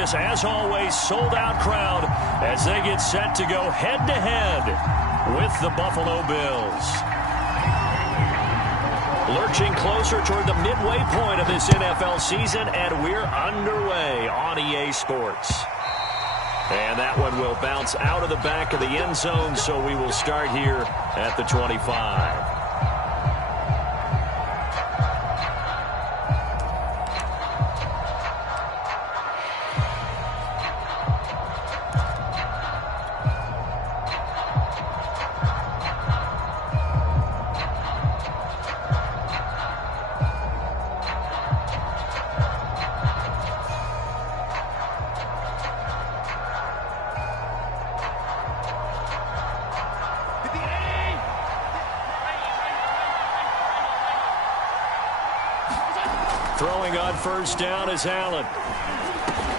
Vegas, as always, sold-out crowd as they get set to go head-to-head with the Buffalo Bills. Lurching closer toward the midway point of this NFL season, and we're underway on EA Sports. And that one will bounce out of the back of the end zone, so we will start here at the 25. Throwing on first down is Allen.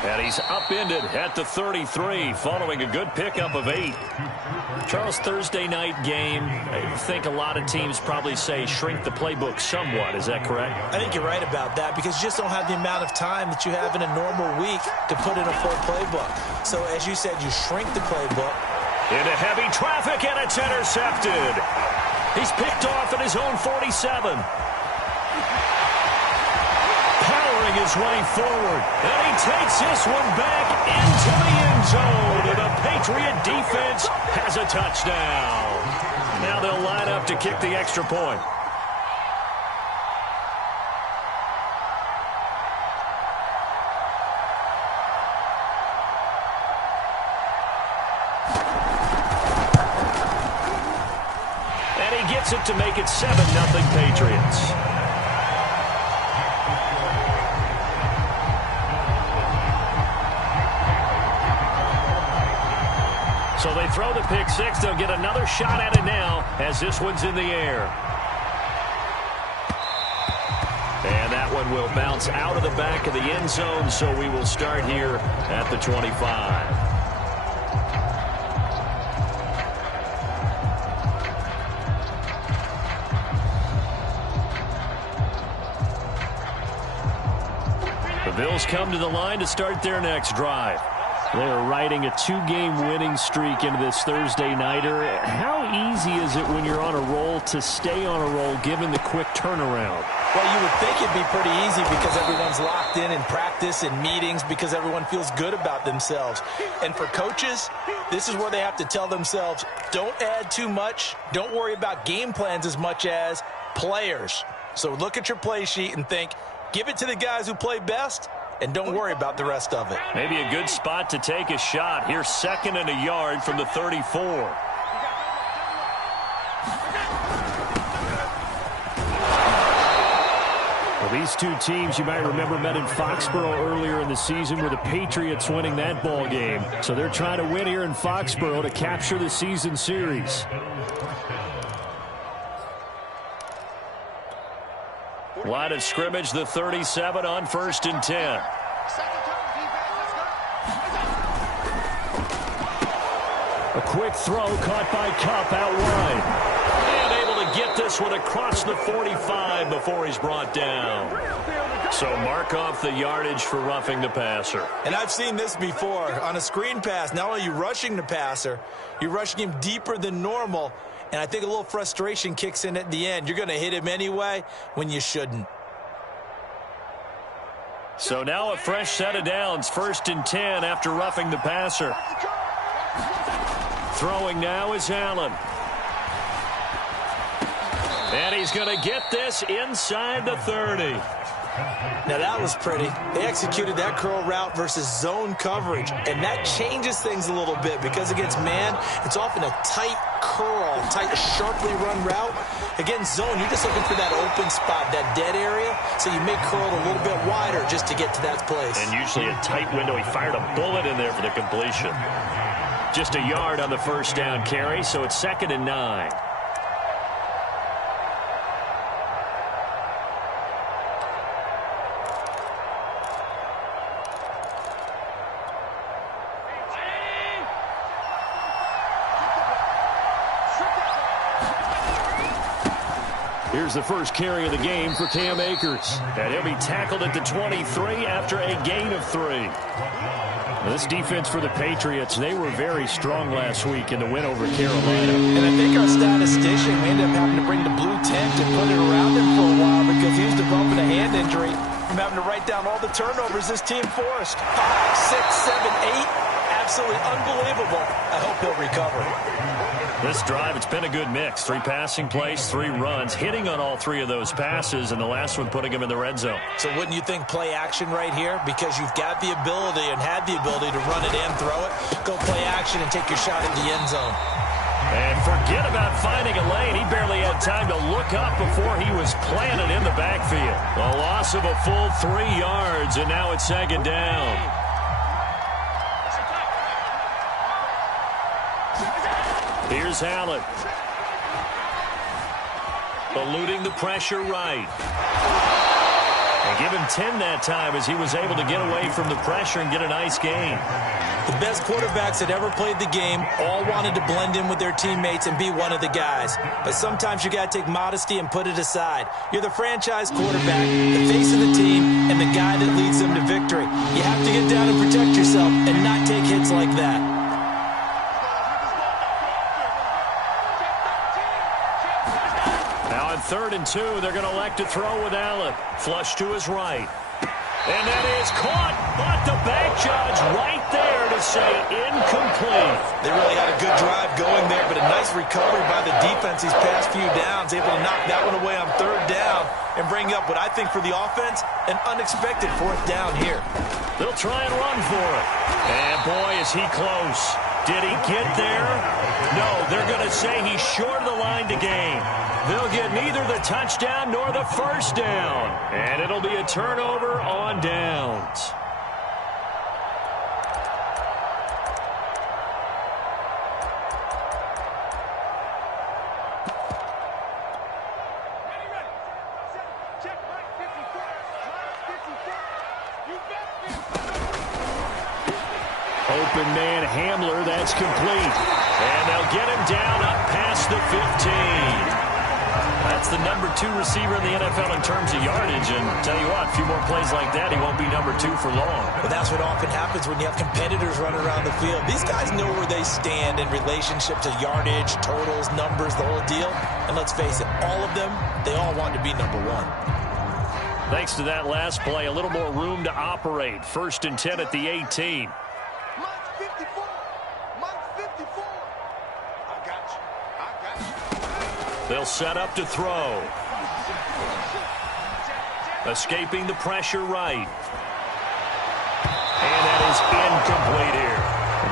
And he's upended at the 33 following a good pickup of 8. Charles, Thursday night game, I think a lot of teams probably say shrink the playbook somewhat. Is that correct? I think you're right about that because you just don't have the amount of time that you have in a normal week to put in a full playbook. So, as you said, you shrink the playbook. Into heavy traffic, and it's intercepted. He's picked off at his own 47. His way forward, and he takes this one back into the end zone, and the Patriot defense has a touchdown. Now they'll line up to kick the extra point. And he gets it to make it 7-0 Patriots. So they throw the pick six. They'll get another shot at it now as this one's in the air. And that one will bounce out of the back of the end zone, so we will start here at the 25. The Bills come to the line to start their next drive. They're riding a 2-game winning streak into this Thursday nighter. How easy is it when you're on a roll to stay on a roll given the quick turnaround? Well, you would think it'd be pretty easy because everyone's locked in practice and meetings because everyone feels good about themselves. And for coaches, this is where they have to tell themselves, don't add too much. Don't worry about game plans as much as players. So look at your play sheet and think, give it to the guys who play best. And don't worry about the rest of it. Maybe a good spot to take a shot. Here's 2nd and a yard from the 34. Well, these two teams, you might remember, met in Foxborough earlier in the season with the Patriots winning that ball game. So they're trying to win here in Foxborough to capture the season series. Line of scrimmage, the 37 on 1st and 10. A quick throw caught by Kupp out wide. And able to get this one across the 45 before he's brought down. So mark off the yardage for roughing the passer. And I've seen this before. On a screen pass, not only are you rushing the passer, you're rushing him deeper than normal. And I think a little frustration kicks in at the end. You're going to hit him anyway when you shouldn't. So now a fresh set of downs. 1st and 10 after roughing the passer. Throwing now is Allen. And he's going to get this inside the 30. Now that was pretty. They executed that curl route versus zone coverage, and that changes things a little bit because against man, it's often a tight curl, tight, sharply run route. Against zone, you're just looking for that open spot, that dead area, so you may curl it a little bit wider just to get to that place. And usually a tight window. He fired a bullet in there for the completion. Just a yard on the first down carry, so it's 2nd and 9. Here's the first carry of the game for Cam Akers. And he'll be tackled at the 23 after a gain of 3. This defense for the Patriots, they were very strong last week in the win over Carolina. And I think our statistician, we ended up having to bring the blue tent and put it around him for a while because he was developing a hand injury from having to write down all the turnovers this team forced. 5, 6, 7, 8. Absolutely unbelievable. I hope he'll recover. This drive, it's been a good mix. 3 passing plays, 3 runs, hitting on all 3 of those passes, and the last one putting him in the red zone. So wouldn't you think play action right here? Because you've got the ability and had the ability to run it in, throw it, go play action and take your shot at the end zone. And forget about finding a lane. He barely had time to look up before he was planted in the backfield. A loss of a full 3 yards, and now it's 2nd down. Here's Allen. Eluding the pressure right. And give him 10 that time as he was able to get away from the pressure and get a nice gain. The best quarterbacks that ever played the game all wanted to blend in with their teammates and be one of the guys. But sometimes you got to take modesty and put it aside. You're the franchise quarterback, the face of the team, and the guy that leads them to victory. You have to get down and protect yourself and not take hits like that. Now on 3rd and 2, they're going to elect to throw with Allen. Flush to his right. And that is caught, but the back judge right there to say incomplete. They really had a good drive going there, but a nice recovery by the defense these past few downs, able to knock that one away on 3rd down and bring up what I think for the offense, an unexpected 4th down here. They'll try and run for it. And boy, is he close. Did he get there? No, they're going to say he's short of the line to gain. They'll get neither the touchdown nor the 1st down. And it'll be a turnover on downs. Open man Hamler, that's complete. And they'll get him down up past the 15. That's the number 2 receiver in the NFL in terms of yardage. And tell you what, a few more plays like that, he won't be number 2 for long. But that's what often happens when you have competitors running around the field. These guys know where they stand in relationship to yardage, totals, numbers, the whole deal. And let's face it, all of them, they all want to be number 1. Thanks to that last play, a little more room to operate. 1st and 10 at the 18. They'll set up to throw. Escaping the pressure right. And that is incomplete here.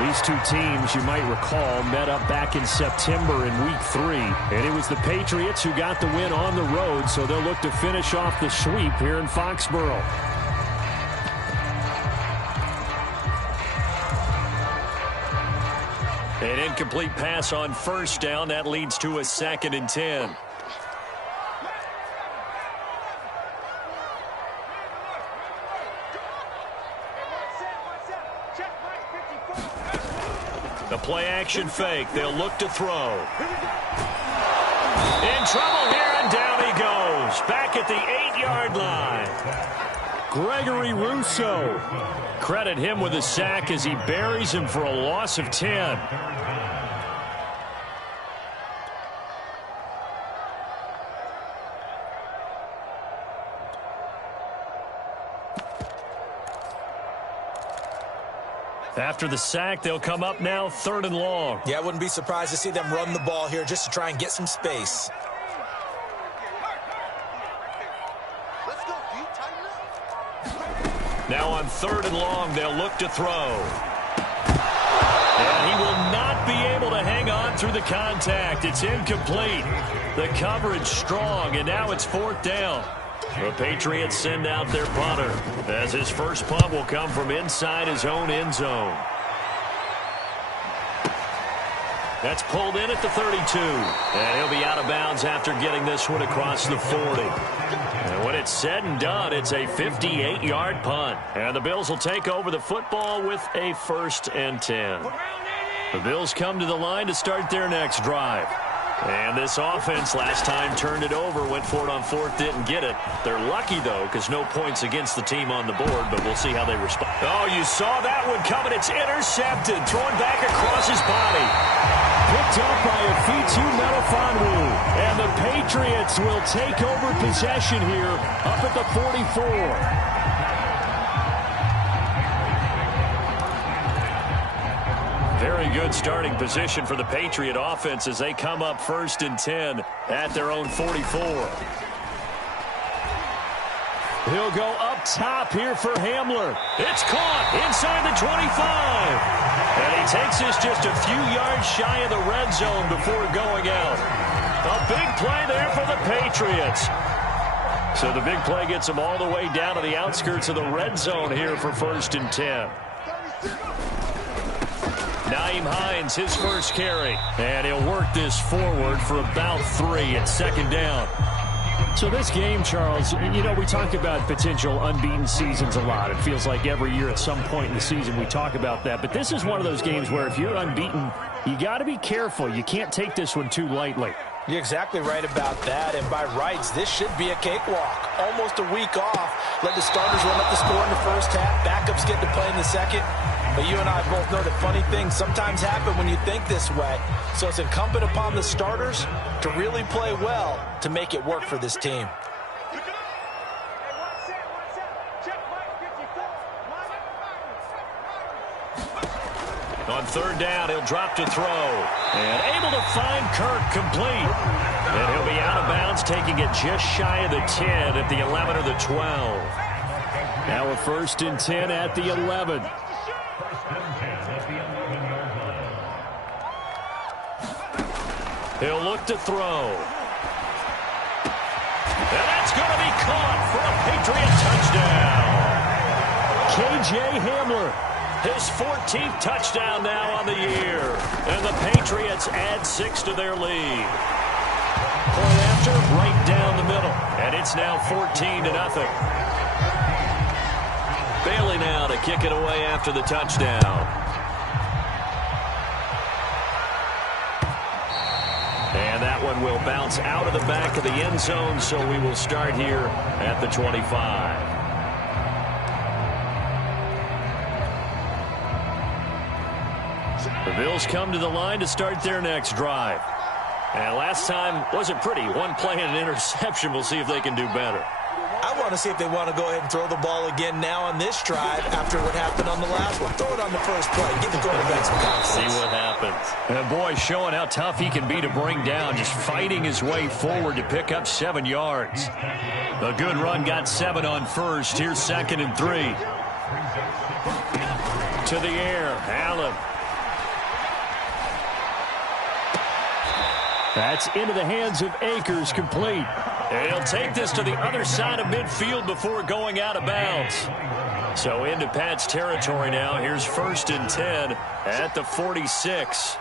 These 2 teams, you might recall, met up back in September in Week 3. And it was the Patriots who got the win on the road, so they'll look to finish off the sweep here in Foxborough. An incomplete pass on 1st down. That leads to a 2nd and 10. The play action fake. They'll look to throw. In trouble here, and down he goes. Back at the 8-yard line. Gregory Rousseau. Credit him with a sack as he buries him for a loss of 10. After the sack, they'll come up now 3rd and long. Yeah, I wouldn't be surprised to see them run the ball here just to try and get some space. Now on 3rd and long, they'll look to throw. And he will not be able to hang on through the contact. It's incomplete. The coverage strong, and now it's 4th down. The Patriots send out their punter, as his first punt will come from inside his own end zone. That's pulled in at the 32. And he'll be out of bounds after getting this one across the 40. And when it's said and done, it's a 58-yard punt. And the Bills will take over the football with a 1st and 10. The Bills come to the line to start their next drive. And this offense last time turned it over, went for it on fourth, didn't get it. They're lucky, though, because no points against the team on the board, but we'll see how they respond. Oh, you saw that one coming. It's intercepted, thrown back across his body. Picked up by a Fitu Melifonwu. And the Patriots will take over possession here up at the 44. Very good starting position for the Patriot offense as they come up 1st and 10 at their own 44. He'll go up top here for Hamler. It's caught inside the 25. And he takes this just a few yards shy of the red zone before going out. A big play there for the Patriots. So the big play gets them all the way down to the outskirts of the red zone here for 1st and 10. Nyheim Hines, his first carry. And he'll work this forward for about 3 at 2nd down. So this game, Charles, you know, we talk about potential unbeaten seasons a lot. It feels like every year at some point in the season we talk about that. But this is one of those games where if you're unbeaten, you got to be careful. You can't take this one too lightly. You're exactly right about that, and by rights, this should be a cakewalk. Almost a week off. Let the starters run up the score in the first half. Backups get to play in the second. But you and I both know that funny things sometimes happen when you think this way. So it's incumbent upon the starters to really play well to make it work for this team. On 3rd down, he'll drop to throw. And able to find Kirk complete. And he'll be out of bounds, taking it just shy of the 10 at the 11 or the 12. Now a 1st and 10 at the 11. He'll look to throw. And that's going to be caught for a Patriot touchdown. KJ Hamler. His 14th touchdown now on the year. And the Patriots add 6 to their lead. Point after, right down the middle. And it's now 14-0. Bailey now to kick it away after the touchdown. And that one will bounce out of the back of the end zone, so we will start here at the 25. The Bills come to the line to start their next drive. And last time wasn't pretty. One play and an interception. We'll see if they can do better. I want to see if they want to go ahead and throw the ball again now on this drive after what happened on the last one. Throw it on the first play. Give the quarterback some confidence. See what happens. And boy, showing how tough he can be to bring down, just fighting his way forward to pick up 7 yards. A good run got 7 on first. Here's 2nd and 3. To the air, Allen. That's into the hands of Akers, complete. And he'll take this to the other side of midfield before going out of bounds. So into Pat's territory now. Here's 1st and 10 at the 46.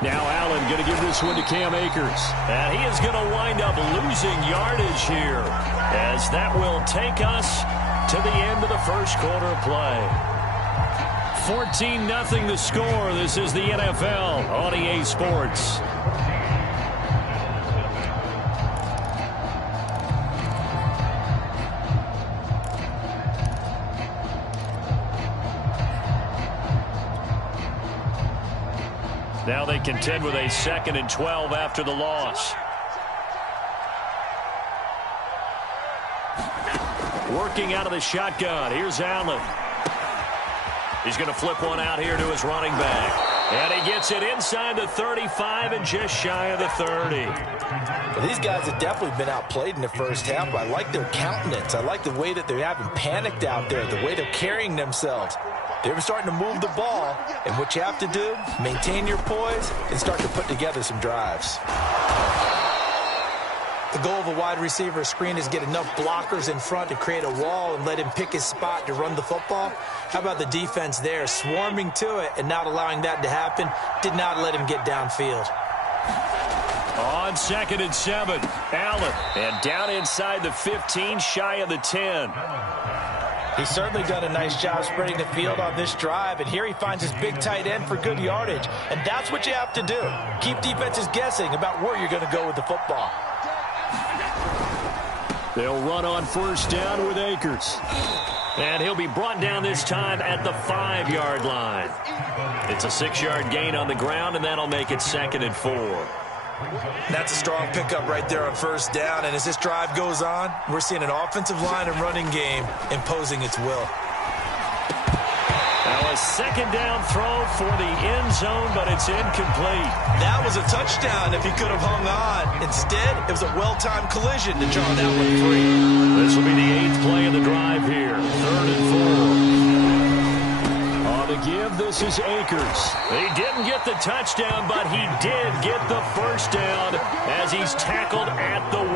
Now Allen going to give this one to Cam Akers. And he is going to wind up losing yardage here, as that will take us to the end of the first quarter of play. 14-0 the score. This is the NFL on EA Sports. Now they contend with a 2nd and 12 after the loss. Working out of the shotgun. Here's Allen. He's going to flip one out here to his running back. And he gets it inside the 35 and just shy of the 30. Well, these guys have definitely been outplayed in the first half. I like their countenance. I like the way that they haven't panicked out there, the way they're carrying themselves. They're starting to move the ball, and what you have to do, maintain your poise and start to put together some drives. The goal of a wide receiver screen is get enough blockers in front to create a wall and let him pick his spot to run the football. How about the defense there, swarming to it and not allowing that to happen? Did not let him get downfield. On 2nd and 7, Allen. And down inside the 15, shy of the 10. He's certainly done a nice job spreading the field on this drive, and here he finds his big tight end for good yardage. And that's what you have to do. Keep defenses guessing about where you're going to go with the football. They'll run on first down with Akers. And he'll be brought down this time at the 5-yard line. It's a 6-yard gain on the ground, and that'll make it 2nd and 4. That's a strong pickup right there on first down, and as this drive goes on, we're seeing an offensive line and running game imposing its will. Now a 2nd down throw for the end zone, but it's incomplete. That was a touchdown if he could have hung on. Instead, it was a well-timed collision to draw that one free. This will be the 8th play of the drive here. 3rd and 4. On the give, this is Akers. He didn't get the touchdown, but he did get the first down as he's tackled at the 1.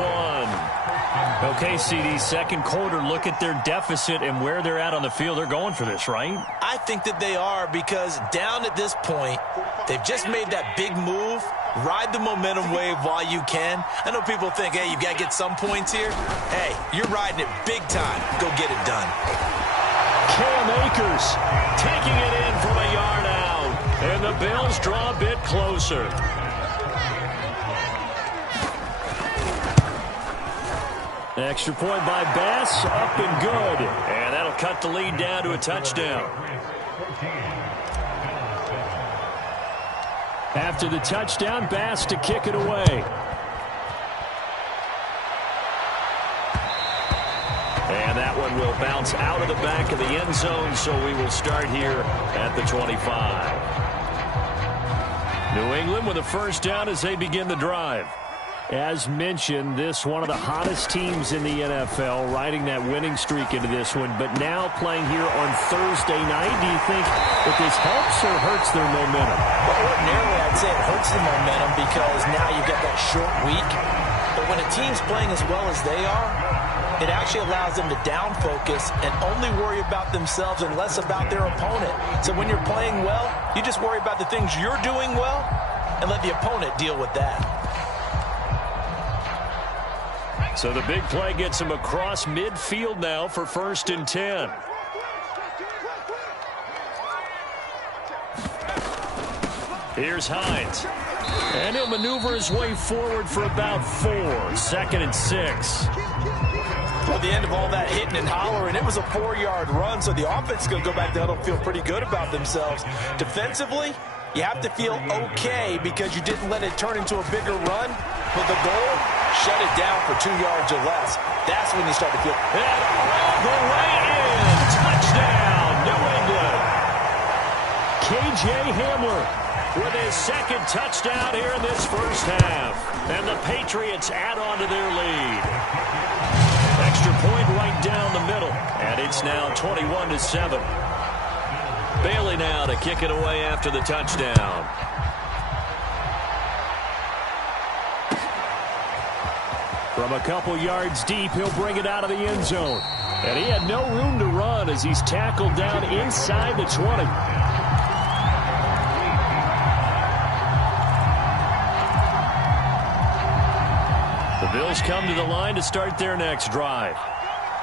Okay, CD, second quarter, look at their deficit and where they're at on the field. They're going for this, right? I think that they are, because down at this point, they've just made that big move. Ride the momentum wave while you can. I know people think, hey, you've got to get some points here. Hey, you're riding it big time. Go get it done. Cam Akers taking it in from a yard out. And the Bills draw a bit closer. Extra point by Bass, up and good. And that'll cut the lead down to a touchdown. After the touchdown, Bass to kick it away. And that one will bounce out of the back of the end zone, so we will start here at the 25. New England with a first down as they begin the drive. As mentioned, this one of the hottest teams in the NFL, riding that winning streak into this one, but now playing here on Thursday night. Do you think that this helps or hurts their momentum? Well, ordinarily, I'd say it hurts the momentum because now you've got that short week. But when a team's playing as well as they are, it actually allows them to down focus and only worry about themselves and less about their opponent. So when you're playing well, you just worry about the things you're doing well and let the opponent deal with that. So the big play gets him across midfield now for 1st and 10. Here's Hines. And he'll maneuver his way forward for about 4. 2nd and 6. Well, the end of all that hitting and hollering, it was a 4-yard run, so the offense is going to go back to huddle and feel pretty good about themselves. Defensively, you have to feel okay because you didn't let it turn into a bigger run. But the goal, shut it down for 2 yards or less. That's when you start to feel. And all the way in. Touchdown, New England. KJ Hamler with his 2nd touchdown here in this first half. And the Patriots add on to their lead. Extra point right down the middle. And it's now 21-7. Bailey now to kick it away after the touchdown. From a couple yards deep, he'll bring it out of the end zone. And he had no room to run as he's tackled down inside the 20. The Bills come to the line to start their next drive.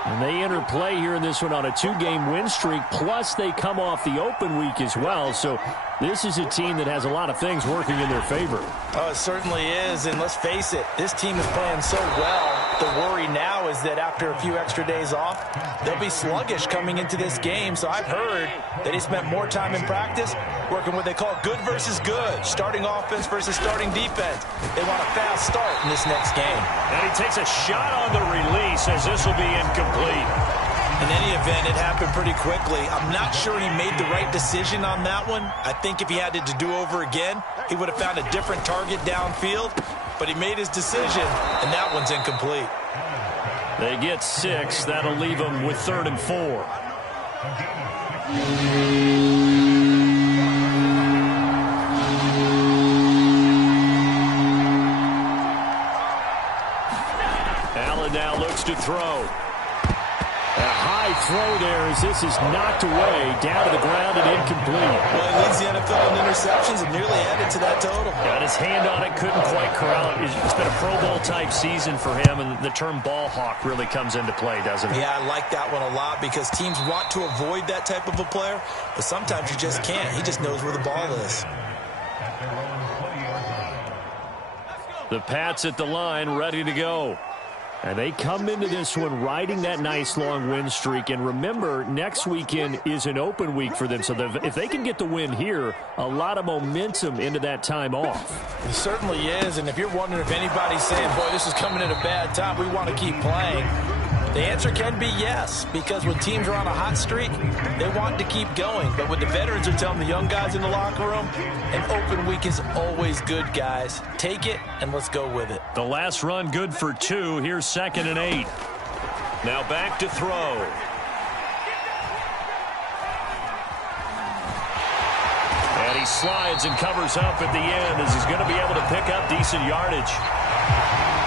And they enter play here in this one on a 2-game win streak, plus they come off the open week as well. So this is a team that has a lot of things working in their favor. Oh, it certainly is, and let's face it, this team is playing so well. The worry now is that after a few extra days off, they'll be sluggish coming into this game. So I've heard that he spent more time in practice working what they call good versus good, starting offense versus starting defense. They want a fast start in this next game. And he takes a shot on the release as this will be incomplete. In any event, it happened pretty quickly. I'm not sure he made the right decision on that one. I think if he had it to do over again, he would have found a different target downfield. But he made his decision, and that one's incomplete. They get 6. That'll leave them with 3rd and 4. Allen now looks to throw. A high throw there as this is knocked away, down to the ground and incomplete. Well, he leads the NFL in interceptions and nearly added to that total. Got his hand on it, couldn't quite corral it. It's been a Pro Bowl-type season for him, and the term ball hawk really comes into play, doesn't it? Yeah, I like that one a lot because teams want to avoid that type of a player, but sometimes you just can't. He just knows where the ball is. The Pats at the line, ready to go. And they come into this one riding that nice long win streak. And remember, next weekend is an open week for them. So if they can get the win here, a lot of momentum into that time off. It certainly is. And if you're wondering if anybody's saying, boy, this is coming at a bad time, we want to keep playing, the answer can be yes, because when teams are on a hot streak, they want to keep going. But what the veterans are telling the young guys in the locker room, an open week is always good, guys. Take it, and let's go with it. The last run good for 2. Here's 2nd and 8. Now back to throw. And he slides and covers up at the end as he's going to be able to pick up decent yardage.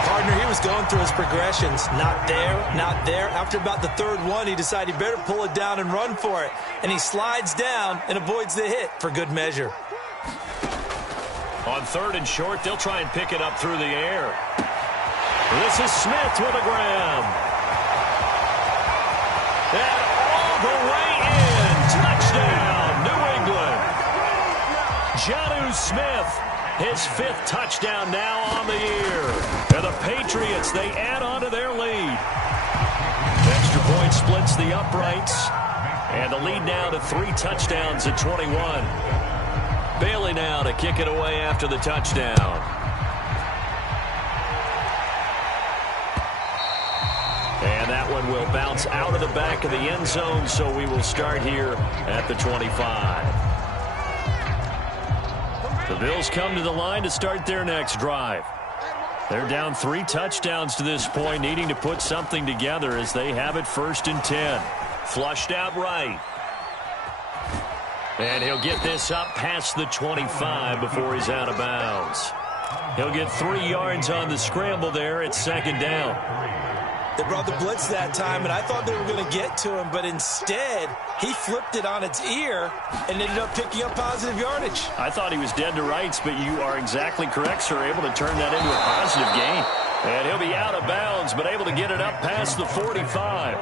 Partner, he was going through his progressions. Not there, not there. After about the 3rd one, he decided he better pull it down and run for it. And he slides down and avoids the hit for good measure. On 3rd and short, they'll try and pick it up through the air. This is Smith with a grab. And all the way in. Touchdown, New England. Jonnu Smith. His 5th touchdown now on the year. And the Patriots, they add on to their lead. Extra point splits the uprights. And the lead now to 3 touchdowns at 21. Bailey now to kick it away after the touchdown. And that one will bounce out of the back of the end zone, so we will start here at the 25. The Bills come to the line to start their next drive. They're down 3 touchdowns to this point, needing to put something together as they have it 1st and 10. Flushed out right. And he'll get this up past the 25 before he's out of bounds. He'll get 3 yards on the scramble there at 2nd down. They brought the blitz that time, and I thought they were going to get to him, but instead, he flipped it on its ear and ended up picking up positive yardage. I thought he was dead to rights, but you are exactly correct, sir, able to turn that into a positive gain. And he'll be out of bounds, but able to get it up past the 45.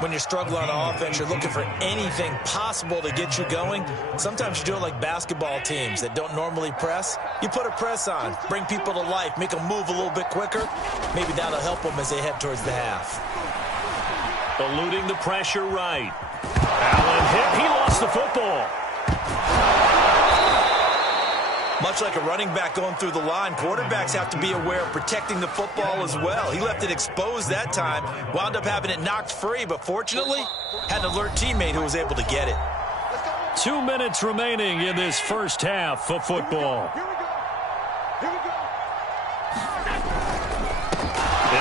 When you're struggling on offense, you're looking for anything possible to get you going. Sometimes you do it like basketball teams that don't normally press. You put a press on, bring people to life, make them move a little bit quicker. Maybe that'll help them as they head towards the half. Eluding the pressure right. Allen hit. He lost the football. Much like a running back going through the line, quarterbacks have to be aware of protecting the football as well. He left it exposed that time, wound up having it knocked free, but fortunately, had an alert teammate who was able to get it. 2 minutes remaining in this first half of football. And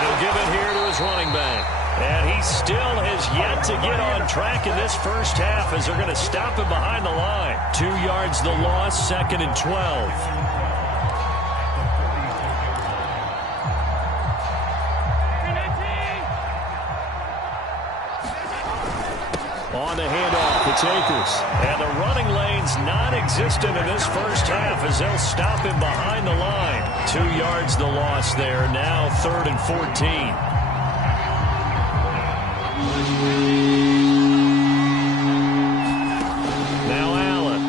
he'll give it here to his running back. And he still has yet to get on track in this first half as they're going to stop him behind the line. 2 yards the loss, 2nd and 12. On the handoff, it's Akers. And the running lane's non-existent in this first half as they'll stop him behind the line. 2 yards the loss there, now 3rd and 14. Now Allen.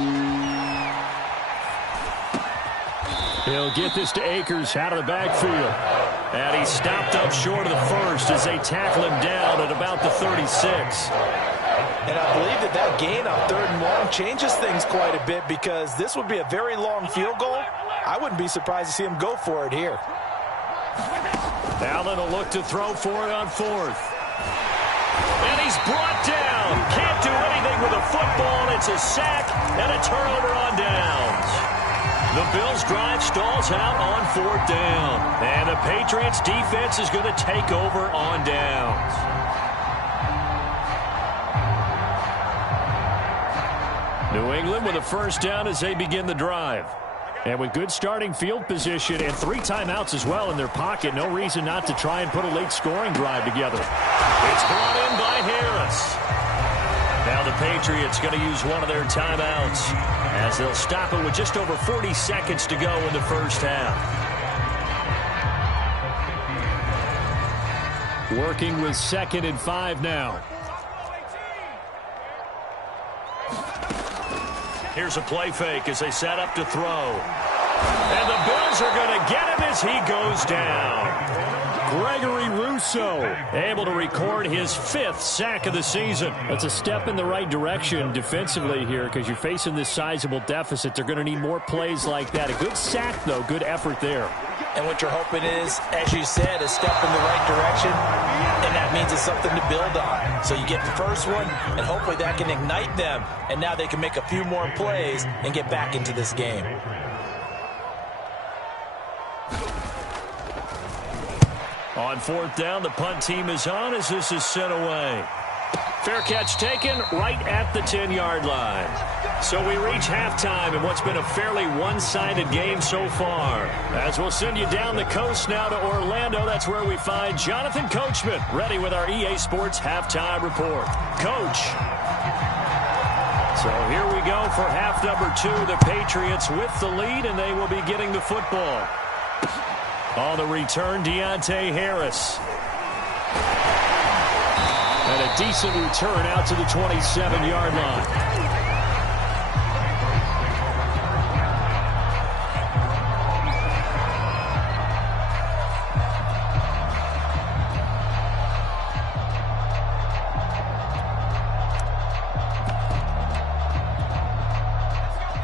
He'll get this to Akers out of the backfield. And he's stopped up short of the first as they tackle him down at about the 36. And I believe that gain on 3rd and long changes things quite a bit because this would be a very long field goal. I wouldn't be surprised to see him go for it here. Allen will look to throw for it on 4th. And he's brought down. Can't do anything with a football. It's a sack and a turnover on downs. The Bills' drive stalls out on 4th down. And the Patriots' defense is going to take over on downs. New England with a 1st down as they begin the drive. And with good starting field position and 3 timeouts as well in their pocket, no reason not to try and put a late scoring drive together. It's brought in by Harris. Now the Patriots going to use one of their timeouts as they'll stop it with just over 40 seconds to go in the first half. Working with 2nd and 5 now. Here's a play fake as they set up to throw. And the Bills are going to get him as he goes down. Gregory Rousseau able to record his 5th sack of the season. That's a step in the right direction defensively here because you're facing this sizable deficit. They're going to need more plays like that. A good sack, though. Good effort there. And what you're hoping is, as you said, a step in the right direction, and that means it's something to build on. So you get the first one, and hopefully that can ignite them, and now they can make a few more plays and get back into this game. On 4th down, the punt team is on as this is sent away. Fair catch taken right at the 10-yard line. So we reach halftime in what's been a fairly one-sided game so far. As we'll send you down the coast now to Orlando, that's where we find Jonathan Coachman ready with our EA Sports halftime report. Coach. So here we go for half number 2. The Patriots with the lead, and they will be getting the football. On the return, Deontay Harris. And a decent return out to the 27-yard line.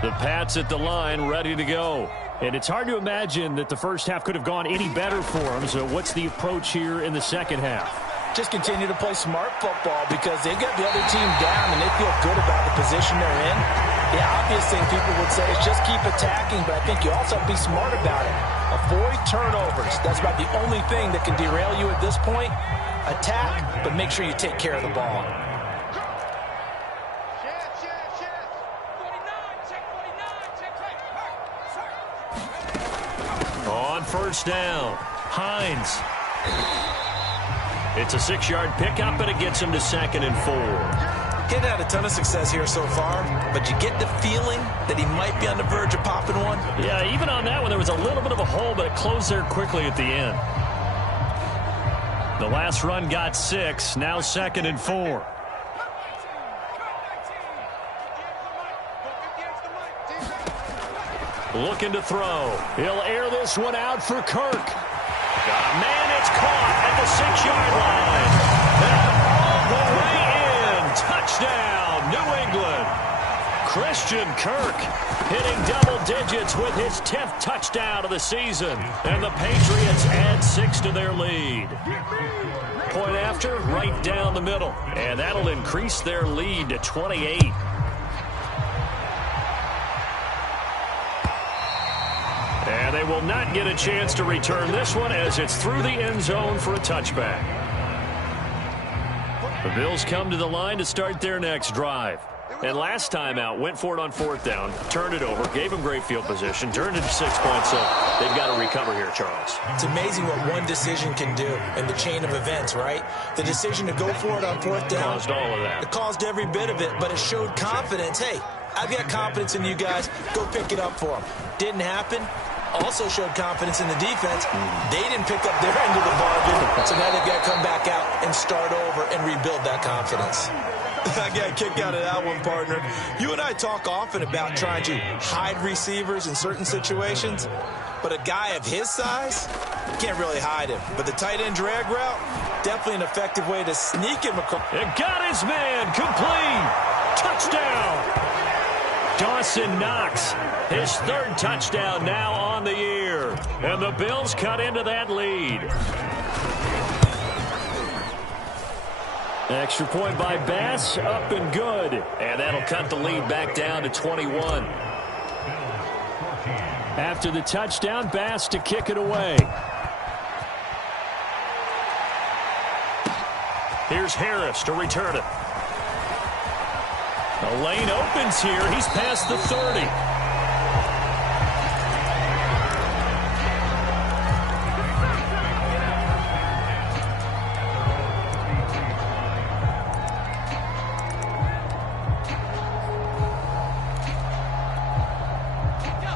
The Pats at the line, ready to go. And it's hard to imagine that the first half could have gone any better for them. So what's the approach here in the second half? Just continue to play smart football because they got the other team down and they feel good about the position they're in. The obvious thing people would say is just keep attacking, but I think you also have to be smart about it. Avoid turnovers. That's about the only thing that can derail you at this point. Attack, but make sure you take care of the ball. On first down, Hines. It's a 6-yard pickup, and it gets him to 2nd and 4. Hadn't had a ton of success here so far, but you get the feeling that he might be on the verge of popping one. Yeah, even on that one, there was a little bit of a hole, but it closed there quickly at the end. The last run got 6, now 2nd and 4. Looking to throw. He'll air this one out for Kirk. Man, it's caught at the 6-yard line. And all the way in. Touchdown, New England. Christian Kirk hitting double digits with his 10th touchdown of the season. And the Patriots add 6 to their lead. Point after, right down the middle. And that'll increase their lead to 28. And they will not get a chance to return this one as it's through the end zone for a touchback. The Bills come to the line to start their next drive. And last time out, went for it on 4th down, turned it over, gave them great field position, turned it to 6 points, so they've got to recover here, Charles. It's amazing what one decision can do in the chain of events, right? The decision to go for it on 4th down. Caused all of that. It caused every bit of it, but it showed confidence. Hey, I've got confidence in you guys. Go pick it up for them. Didn't happen. Also showed confidence in the defense. They didn't pick up their end of the bargain, so now they've got to come back out and start over and rebuild that confidence. I got a kick out of that one, partner. You and I talk often about trying to hide receivers in certain situations, but a guy of his size, you can't really hide him. But the tight end drag route, definitely an effective way to sneak him across. It got his man complete. Touchdown. Dawson Knox, his 3rd touchdown now on the year. And the Bills cut into that lead. Extra point by Bass, up and good. And that'll cut the lead back down to 21. After the touchdown, Bass to kick it away. Here's Harris to return it. The lane opens here. He's past the 30.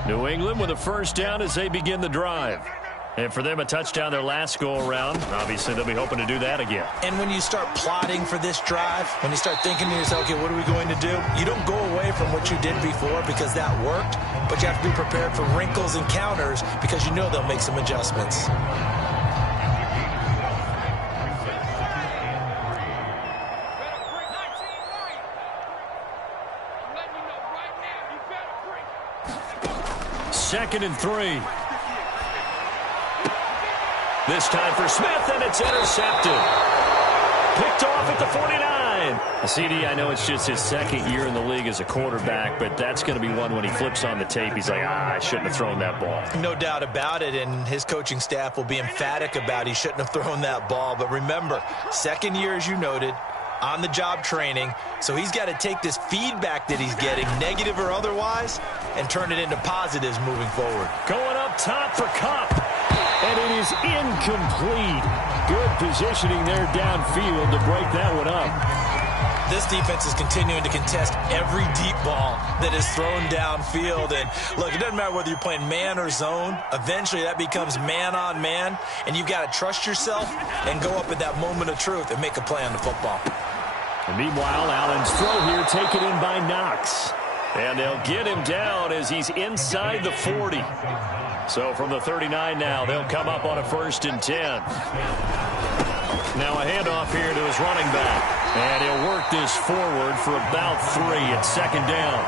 New England with a first down as they begin the drive. And for them, a touchdown their last go-around. Obviously, they'll be hoping to do that again. And when you start plotting for this drive, when you start thinking to yourself, okay, what are we going to do? You don't go away from what you did before because that worked, but you have to be prepared for wrinkles and counters because you know they'll make some adjustments. Second and 3. This time for Smith, and it's intercepted. Picked off at the 49. CD, I know it's just his second year in the league as a quarterback, but that's going to be one when he flips on the tape. He's like, I shouldn't have thrown that ball. No doubt about it, and his coaching staff will be emphatic about he shouldn't have thrown that ball. But remember, second year, as you noted, on-the-job training, so he's got to take this feedback that he's getting, negative or otherwise, and turn it into positives moving forward. Going up top for Kupp. And it is incomplete. Good positioning there downfield to break that one up. This defense is continuing to contest every deep ball that is thrown downfield. And look, it doesn't matter whether you're playing man or zone. Eventually that becomes man on man, and you've got to trust yourself and go up at that moment of truth and make a play on the football. And meanwhile, Allen's throw here taken in by Knox. And they'll get him down as he's inside the 40. So from the 39 now, they'll come up on a 1st and 10. Now a handoff here to his running back. And he'll work this forward for about 3 at 2nd down.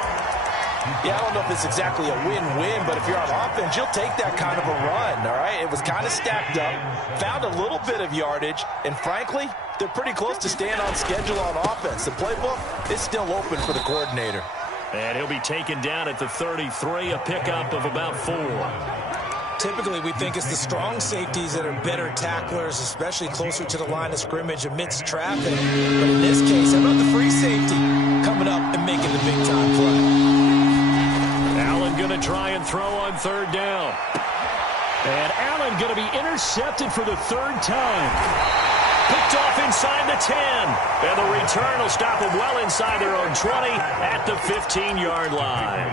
Yeah, I don't know if it's exactly a win-win, but if you're on offense, you'll take that kind of a run, all right? It was kind of stacked up, found a little bit of yardage, and frankly, they're pretty close to staying on schedule on offense. The playbook is still open for the coordinator. And he'll be taken down at the 33, a pickup of about 4. Typically, we think it's the strong safeties that are better tacklers, especially closer to the line of scrimmage amidst traffic. But in this case, how about the free safety coming up and making the big-time play? Allen going to try and throw on 3rd down. And Allen going to be intercepted for the 3rd time. Picked off inside the 10. And the return will stop them well inside their own 20 at the 15-yard line.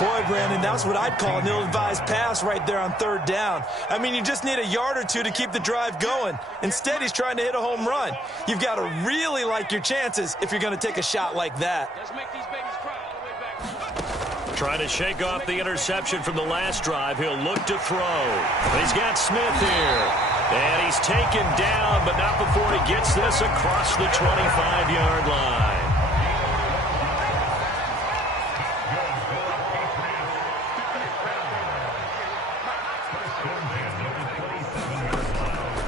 Boy, Brandon, that's what I'd call an ill-advised pass right there on 3rd down. I mean, you just need a yard or two to keep the drive going. Instead, he's trying to hit a home run. You've got to really like your chances if you're going to take a shot like that. Let's make these babies cry all the way back. Trying to shake off the interception from the last drive. He'll look to throw. He's got Smith here. And he's taken down, but not before he gets this across the 25-yard line.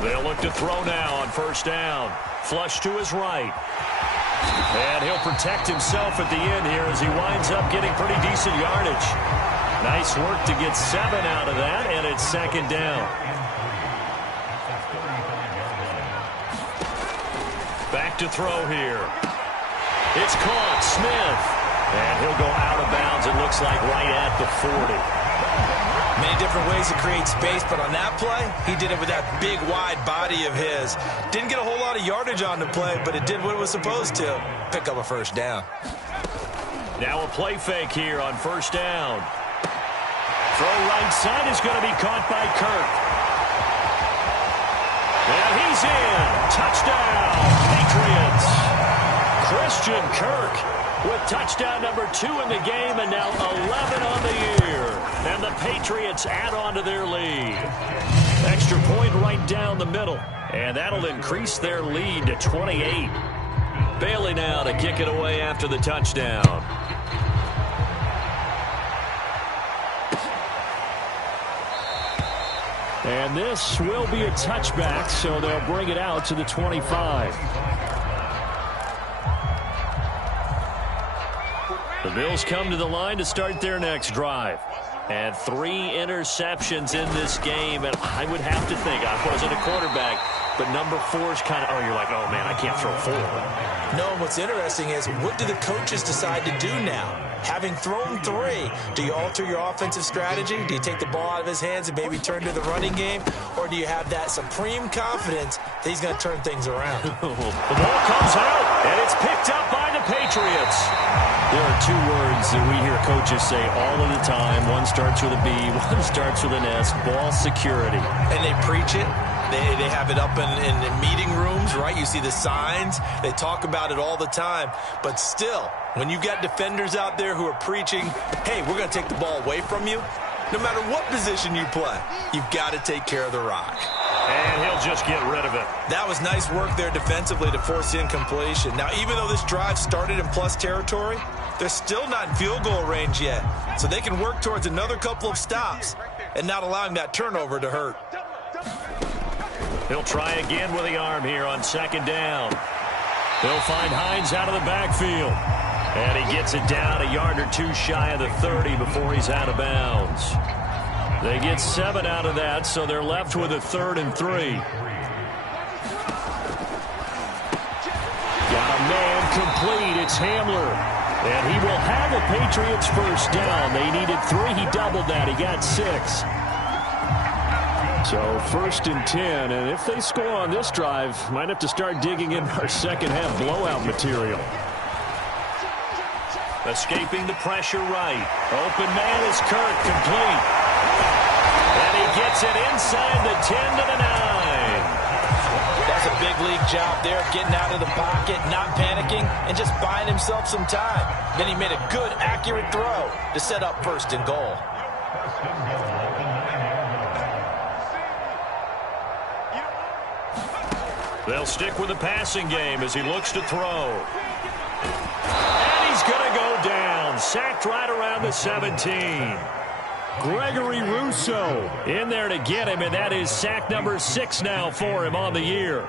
They'll look to throw now on 1st down. Flush to his right. And he'll protect himself at the end here as he winds up getting pretty decent yardage. Nice work to get 7 out of that, and it's 2nd down. Back to throw here. It's caught. Smith. And he'll go out of bounds, it looks like, right at the 40. Many different ways to create space, but on that play, he did it with that big, wide body of his. Didn't get a whole lot of yardage on the play, but it did what it was supposed to. Pick up a 1st down. Now a play fake here on 1st down. Throw right side is going to be caught by Kirk. And he's in. Touchdown, Patriots. Christian Kirk with touchdown number 2 in the game and now 11 on the year. And the Patriots add on to their lead. Extra point right down the middle. And that'll increase their lead to 28. Bailey now to kick it away after the touchdown. And this will be a touchback, so they'll bring it out to the 25. The Bills come to the line to start their next drive. And 3 interceptions in this game, and I would have to think, I wasn't a quarterback, but number 4 is kind of, oh, you're like, oh, man, I can't throw 4. No, what's interesting is, what do the coaches decide to do now? Having thrown 3, do you alter your offensive strategy? Do you take the ball out of his hands and maybe turn to the running game? Or do you have that supreme confidence that he's going to turn things around? The ball comes out, and it's picked up by the Patriots. There are two words that we hear coaches say all of the time. One starts with a B, one starts with an S, ball security. And they preach it. They have it up in meeting rooms, right? You see the signs. They talk about it all the time. But still, when you've got defenders out there who are preaching, hey, we're going to take the ball away from you, no matter what position you play, you've got to take care of the rock. And he'll just get rid of it. That was nice work there defensively to force incompletion. Now, even though this drive started in plus territory, they're still not in field goal range yet. So they can work towards another couple of stops and not allowing that turnover to hurt. He'll try again with the arm here on second down. He'll find Hines out of the backfield. And he gets it down a yard or two shy of the 30 before he's out of bounds. They get 7 out of that, so they're left with a 3rd and 3. Got a man complete. It's Hamler. And he will have a Patriots first down. They needed 3. He doubled that. He got 6. So 1st and 10. And if they score on this drive, might have to start digging in our second half blowout material. Escaping the pressure right. Open man is Kirk, complete. And he gets it inside the 10 to the 9. That's a big league job there, getting out of the pocket, not panicking, and just buying himself some time. Then he made a good, accurate throw to set up 1st and goal. They'll stick with the passing game as he looks to throw. And he's going to go down. Sacked right around the 17. Gregory Rousseau in there to get him, and that is sack number 6 now for him on the year.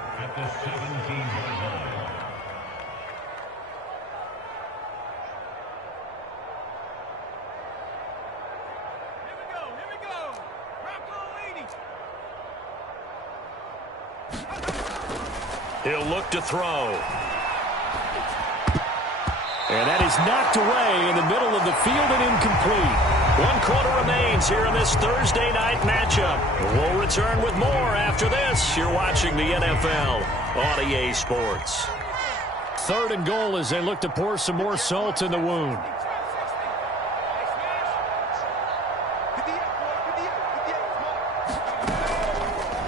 He'll look to throw. And that is knocked away in the middle of the field and incomplete. 1 quarter remains here in this Thursday night matchup. We'll return with more after this. You're watching the NFL on EA Sports. 3rd and goal as they look to pour some more salt in the wound.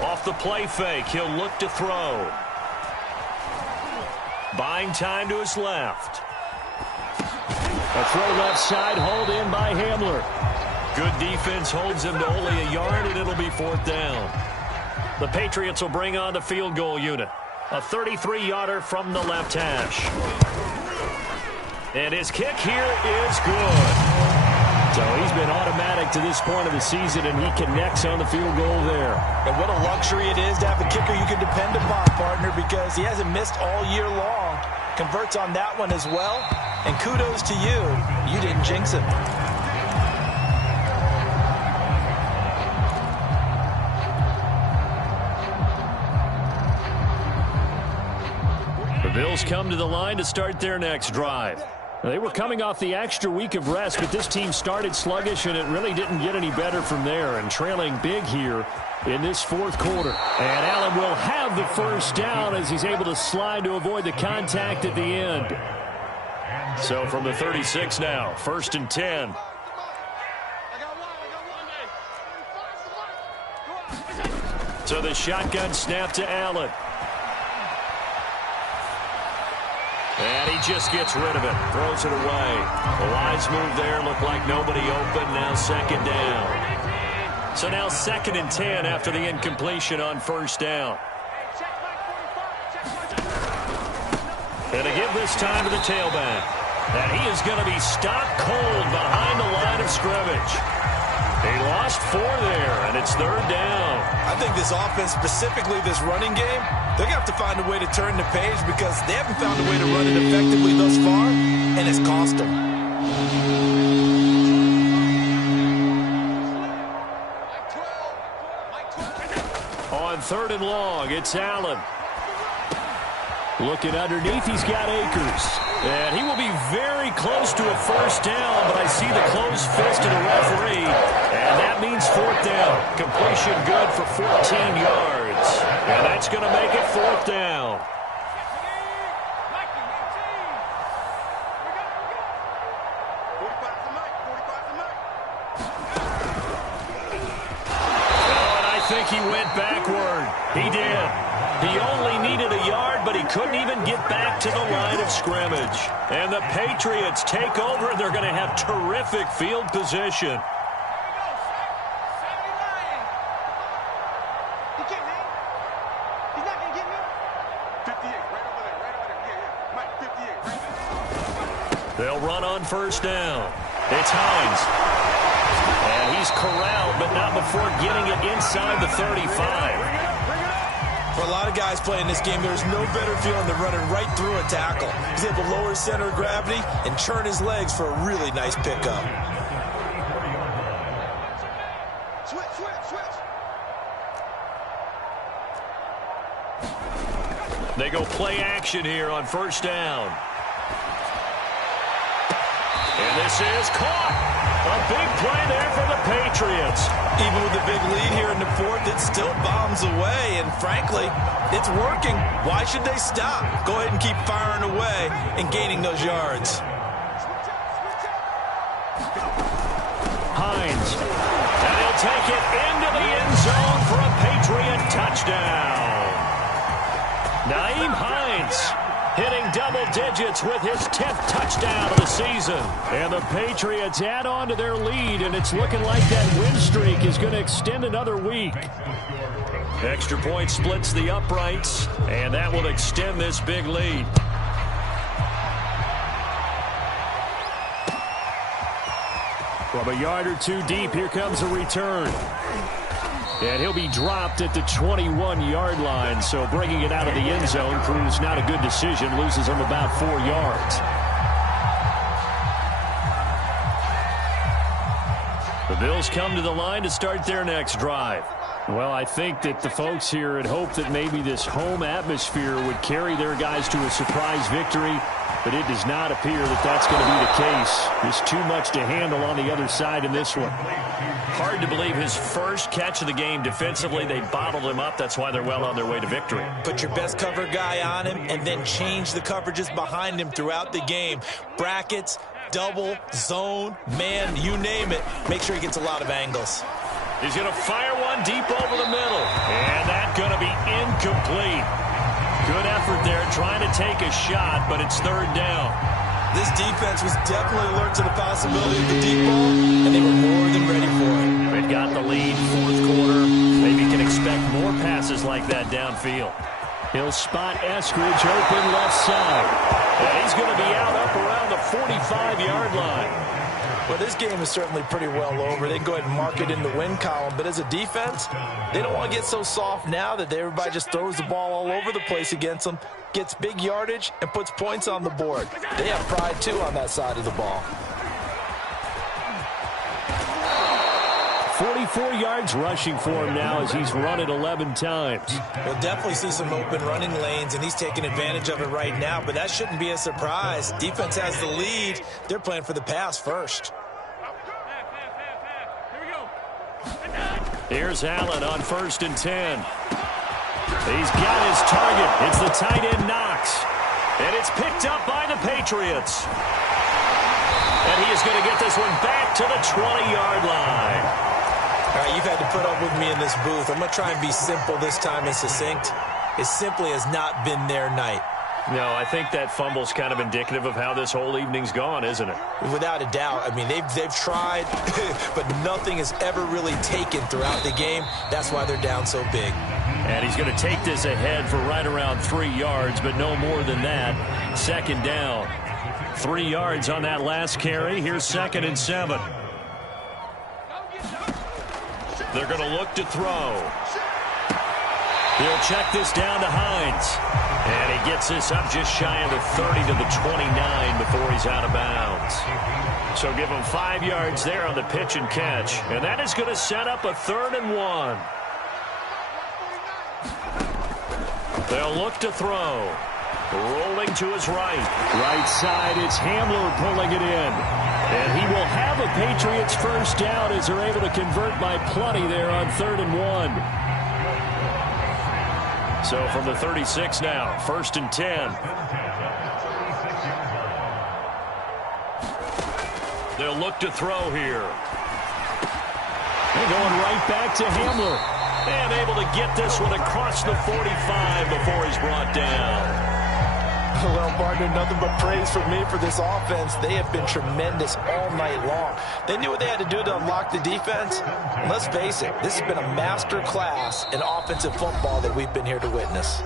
Off the play fake, he'll look to throw. Buying time to his left. A throw left side, hauled in by Hamler. Good defense holds him to only a yard, and it'll be 4th down. The Patriots will bring on the field goal unit. A 33-yarder from the left hash. And his kick here is good. So he's been automatic to this point of the season, and he connects on the field goal there. And what a luxury it is to have a kicker you can depend upon, partner, because he hasn't missed all year long. Converts on that one as well. And kudos to you. You didn't jinx him. The Bills come to the line to start their next drive. They were coming off the extra week of rest, but this team started sluggish, and it really didn't get any better from there, and trailing big here in this 4th quarter. And Allen will have the first down as he's able to slide to avoid the contact at the end. So from the 36 now, 1st and 10. So the shotgun snap to Allen. And he just gets rid of it. Throws it away. The wise move there. Looked like nobody open. Now 2nd down. So now 2nd and 10 after the incompletion on 1st down. And to give this time to the tailback. And he is going to be stopped cold behind the line of scrimmage. He lost 4 there, and it's 3rd down. I think this offense, specifically this running game, they're going to have to find a way to turn the page because they haven't found a way to run it effectively thus far, and it's cost them. On 3rd and long, it's Allen. Looking underneath, he's got Akers. And he will be very close to a first down, but I see the closed fist of the referee. And that means 4th down. Completion good for 14 yards. And that's going to make it 4th down. it backward. He did. He only needed a yard, but he couldn't even get back to the line of scrimmage. And the Patriots take over, and they're going to have terrific field position. They'll run on first down. It's Hines. And he's corralled, but not before getting it inside the 35. For a lot of guys playing this game, there's no better feeling than running right through a tackle. He's able to lower his center of gravity and churn his legs for a really nice pickup. They go play action here on first down. And this is caught. A big play there for the Patriots. Even with the big lead here in the fourth, it still bombs away. And frankly, it's working. Why should they stop? Go ahead and keep firing away and gaining those yards. Hines. And he'll take it into the end zone for a Patriot touchdown. Naeem Hines hitting double digits with his 10th touchdown of the season. And the Patriots add on to their lead, and it's looking like that win streak is going to extend another week. Extra point splits the uprights, and that will extend this big lead. From a yard or two deep, here comes a return. And he'll be dropped at the 21-yard line, so bringing it out of the end zone proves not a good decision, loses him about 4 yards. The Bills come to the line to start their next drive. Well, I think that the folks here had hoped that maybe this home atmosphere would carry their guys to a surprise victory, but it does not appear that that's going to be the case. There's too much to handle on the other side in this one. Hard to believe his first catch of the game defensively. They bottled him up. That's why they're well on their way to victory. Put your best cover guy on him and then change the coverages behind him throughout the game. Brackets, double, zone, man, you name it. Make sure he gets a lot of angles. He's going to fire one deep over the middle. And that's going to be incomplete. Good effort there trying to take a shot, but it's third down. This defense was definitely alert to the possibility of the deep ball, and they were more than ready for it. They've got the lead, fourth quarter. Maybe can expect more passes like that downfield. He'll spot Eskridge open left side. And he's going to be out up around the 45-yard line. Well, this game is certainly pretty well over. They can go ahead and mark it in the win column. But as a defense, they don't want to get so soft now that everybody just throws the ball all over the place against them, gets big yardage, and puts points on the board. They have pride, too, on that side of the ball. 44 yards rushing for him now as he's run it 11 times. We'll definitely see some open running lanes, and he's taking advantage of it right now, but that shouldn't be a surprise. Defense has the lead. They're playing for the pass first. Here's Allen on 1st and 10. He's got his target. It's the tight end Knox. And it's picked up by the Patriots. And he is going to get this one back to the 20-yard line. All right, you've had to put up with me in this booth. I'm going to try and be simple this time and succinct. It simply has not been their night. No, I think that fumble's kind of indicative of how this whole evening's gone, isn't it? Without a doubt. I mean, they've tried, but nothing has ever really taken throughout the game. That's why they're down so big. And he's going to take this ahead for right around 3 yards, but no more than that. Second down. 3 yards on that last carry. Here's 2nd and 7. They're going to look to throw. He'll check this down to Hines. And he gets this up just shy of the 30 to the 29 before he's out of bounds. So give him 5 yards there on the pitch and catch. And that is going to set up a 3rd and 1. They'll look to throw. Rolling to his right. Right side, it's Hamler pulling it in. And he will have a Patriots first down as they're able to convert by plenty there on 3rd and 1. So from the 36 now, 1st and 10. They'll look to throw here. They're going right back to Hamler. And able to get this one across the 45 before he's brought down. Well, partner, nothing but praise from me for this offense. They have been tremendous all night long. They knew what they had to do to unlock the defense. And let's face it, this has been a master class in offensive football that we've been here to witness.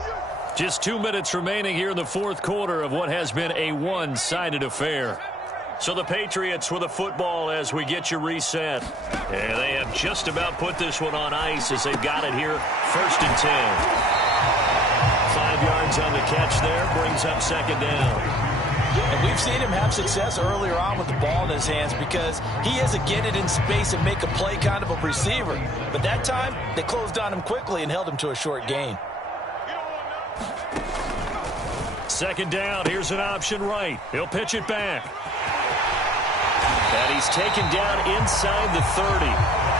Just 2 minutes remaining here in the fourth quarter of what has been a one-sided affair. So the Patriots with a football as we get you reset. And they have just about put this one on ice as they've got it here, 1st and 10. 5 yards on the catch there, brings up 2nd down. And we've seen him have success earlier on with the ball in his hands because he is a get it in space and make a play kind of a receiver. But that time, they closed on him quickly and held him to a short gain. 2nd down, here's an option right. He'll pitch it back. And he's taken down inside the 30.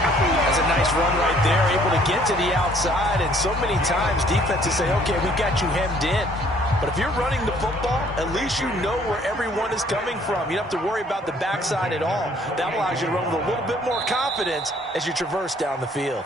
That's a nice run right there, able to get to the outside. And so many times defenses say, okay, we got you hemmed in. But if you're running the football, at least you know where everyone is coming from. You don't have to worry about the backside at all. That allows you to run with a little bit more confidence as you traverse down the field.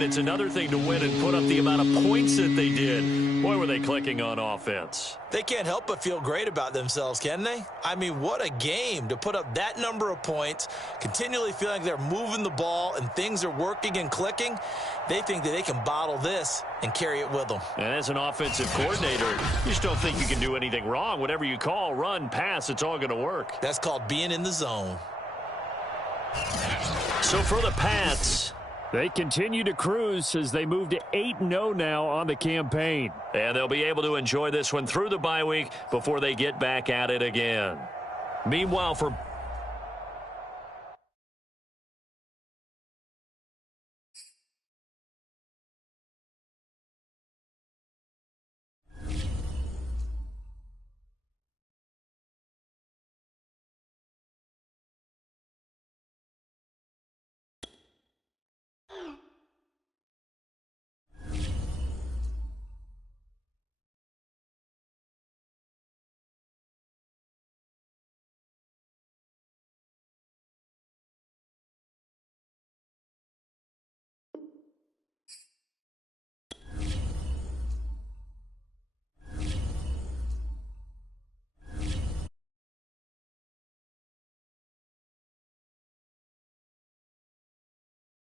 It's another thing to win and put up the amount of points that they did. Boy, were they clicking on offense. They can't help but feel great about themselves, can they? I mean, what a game to put up that number of points, continually feeling like they're moving the ball and things are working and clicking. They think that they can bottle this and carry it with them. And as an offensive coordinator, you just don't think you can do anything wrong. Whatever you call, run, pass, it's all going to work. That's called being in the zone. So for the Pats, they continue to cruise as they move to 8-0 now on the campaign. And they'll be able to enjoy this one through the bye week before they get back at it again. Meanwhile, for